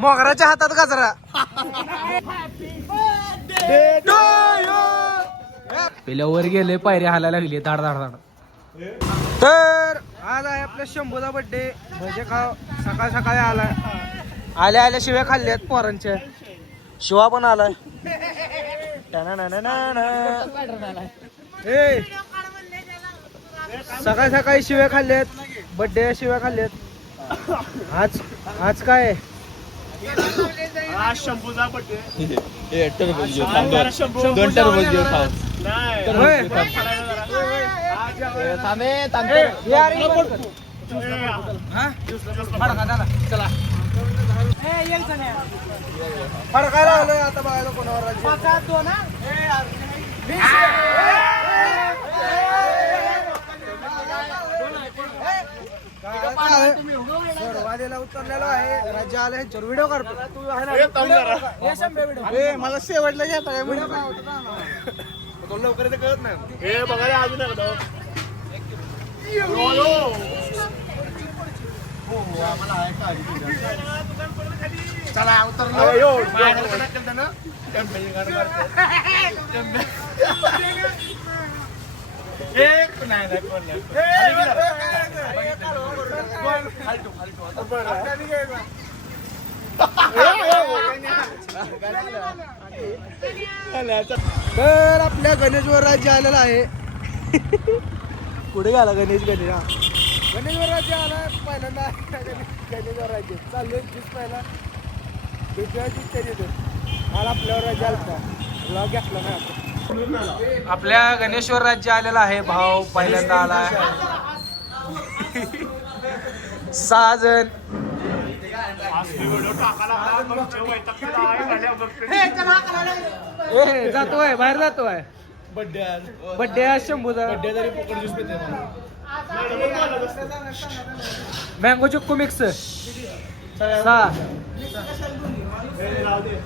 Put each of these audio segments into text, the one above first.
मोगराच्या हातात गजरा. पहिल्या वर गेले पायऱ्या हालायला लागली धाड धाड धाड. तर आज आहे आपल्या शंभूचा बड्डे. भजे खाव सकाळ सकाळी आलाय. आल्या आल्या शिव्या खाल्ल्यात पोरांच्या. शिवा पण आलाय. ए सकाळी सकाळी शिव्या खाल्ल्यात. बड्डे शिव्या खाल्ल्यात. आज काय आहे? आज शंभूचा बड्डे. दोन टरबूज घेऊ खाऊ. फडकायला आलोय आता बघायला कोणावर वादेला उतरलेलो आहे. राज्य आलं ह्यांच्यावर व्हिडिओ काढतो. मला शेवटला घेता काय तो लवकर ते कळत नाही. हे बघायला अजून एकदा. चला उतरलो. तर आपल्या गणेशवर राज्य आलेलं आहे. पुढे गेला गणेश. गणेशवर राज्य आला पहिल्यांदा. गणेशवर राज्य चाललोय पहिला मला आपल्यावर राज्य आलता ब्लॉग घेतला नाही आपण. आपल्या गणेशवर राज्य आलेला आहे. भाव पहिल्यांदा आला. 6 जण. जातोय बाहेर जातोय. बड्डे आज शंभूचा. मँगो चिक्कू मिक्स 6.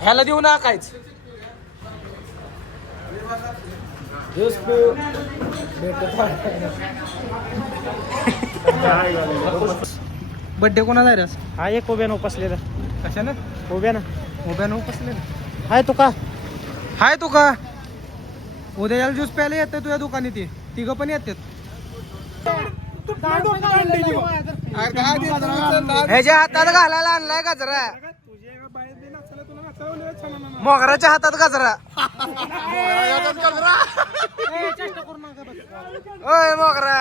ह्याला देऊ ना कायच. बड्डे कोणाचा आहे? हा एक उभ्यानं उपसलेला. कशानं? उभ्यानं उपसलेलं. हाय तू का? हाय तू का? उद्या ज्यूस प्यायला येतं तुझ्या दुकानी. ते तिघं पण येतात. ह्याच्या हातात घालायला आणलाय गजरा. मोगराच्या हातात गजरा. ओय मोगरा.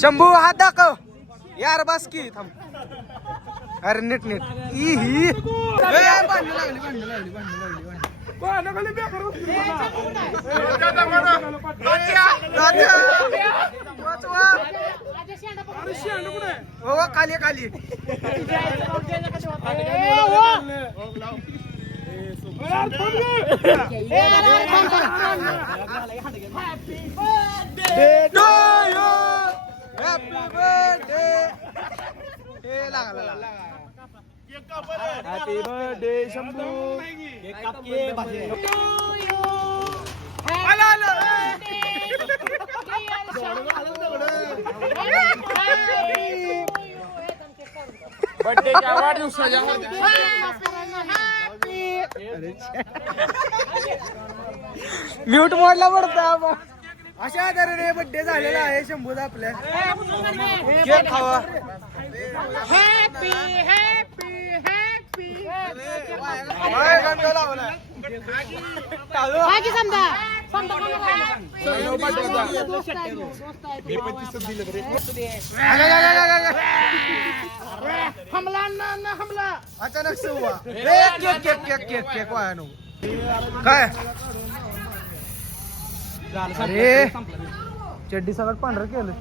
शंभू हात दाखव यार. बस की थांब. अरे नीट नीट. खाली खाली. Happy birthday. Happy birthday Shambhu. बर्थडेच्या वाढदिवसाच्या म्यूट मोडला पडतो. अशा तऱ्हेने बड्डे झालेला आहे शंभूचा आपल्या. केक खावा. Happy happy happy. अचानक से हुआ. Cake cake cake cake cake वाया नो काय. अरे चड्डी सगळं पांढरं केलं.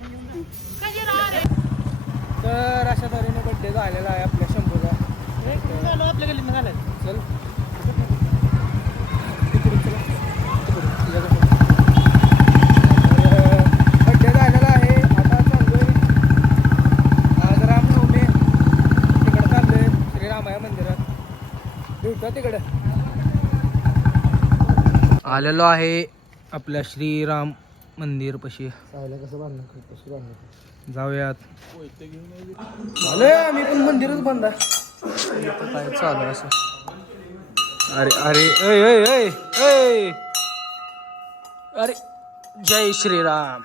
तर अशा तऱ्हेने बड्डे झालेला आहे आपल्या शंभूचा. आपल्या गल्लीत झालाय. चल बड्डे झालेला आहे. आता चाललोय आज रामनवमी. तिकडे चाललोय श्रीरामाया मंदिरात. भेटतो तिकडे. आलेलो आहे आपल्या श्रीराम मंदिर पशी कसं बांधणं जाऊयात. आलोय आम्ही पण मंदिरच बंद आहे. इथं काय चालू आहे असं. अरे अरे ऐ ऐ ऐ ऐ अरे जय श्रीराम.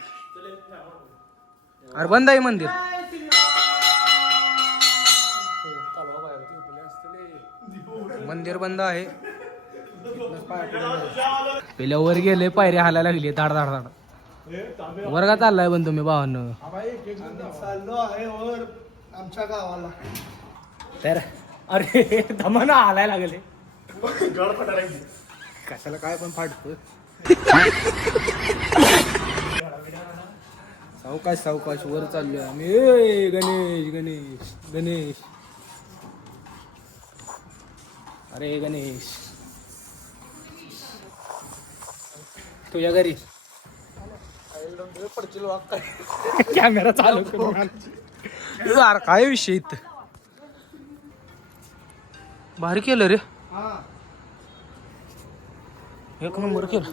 अरे बंद आहे मंदिर. मंदिर बंद आहे. पहिल्या वर गेले पायऱ्या हालायला लागली धाड धाड धाड. वर्गात चाललाय पण तुम्ही भावांनो. चाललो आहे वर आमच्या गावाला. तर अरे धमाना हालायला लागले. कशाला काय पण फाटतो. सावकाश सावकाश वर चाललोय आम्ही. ए गणेश गणेश गणेश. अरे गणेश तुझ्या घरी कॅमेरा चालू करून यार काय विषय इथं. भारी केलं रे. एक नंबर केलं.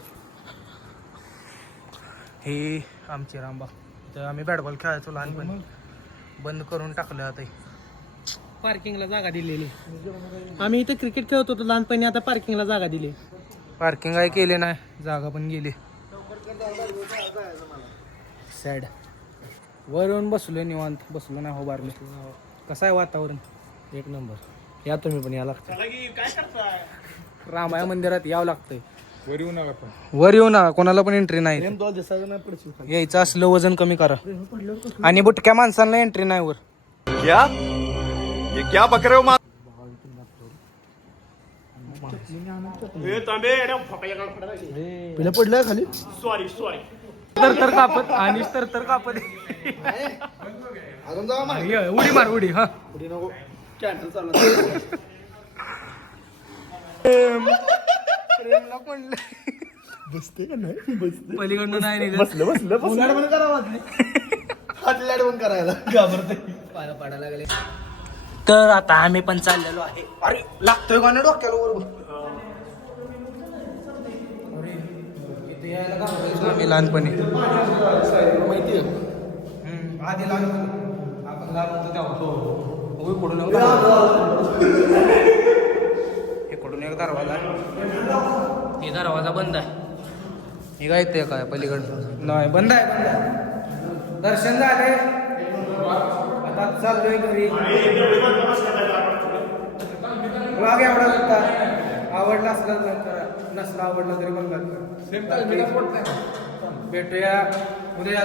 हे आमचे रामबा. इथं आम्ही बॅट बॉल खेळायचो लहानपणी. बंद करून टाकलं आता. पार्किंगला जागा दिलेली. आम्ही इथे क्रिकेट खेळत होतो लहानपणी. आता पार्किंगला जागा दिली. पार्किंग काय केले नाही. जागा पण गेली. सॅड. वर येऊन बसलो निवांत. बसलो नाही हो बारले. कसं आहे वातावरण. एक नंबर. या तुम्ही पण या लागतं. रामाया मंदिरात यावं लागतंय. वर येऊ नका. वर येऊ नका. कोणाला पण एंट्री नाही. नाही यायचं असलं वजन कमी करा. आणि बुटक्या माणसांना एंट्री नाही वर. क्या ये क्या बक रहे हो पिला पडलं खाली. तर कापत आणि तर कापत. अजून जावा मागे. उडी मार उडी. हा पुढे नको. कॅन्सल चालू. प्रेमला पडलं. बसते का नाही. बसते. पलीकडनं नाही निघत. बसलं उलाढ पण करावा. हात लाड पण करायला घाबरते. पाया पाडायला लागले. तर आता आम्ही पण चाललेलो आहे. अरे लागतोय का नाही डोक्याला वर. अरे इथे यायला घाबरायचो आम्ही लहानपणी. माहिती आहे. आधी लहान आपण लहान होतो तेव्हा. इकडून इकडून एक दरवाजा. हे दरवाजा बंद आहे. हे काय येते काय पलीकडं. नाही बंद आहे बंद आहे. दर्शन झाले. आता चाललोय घरी. वाघ एवढा होता. आवडला असला तर करा. नसला आवडला तरी पण करा. भेटूया उद्या.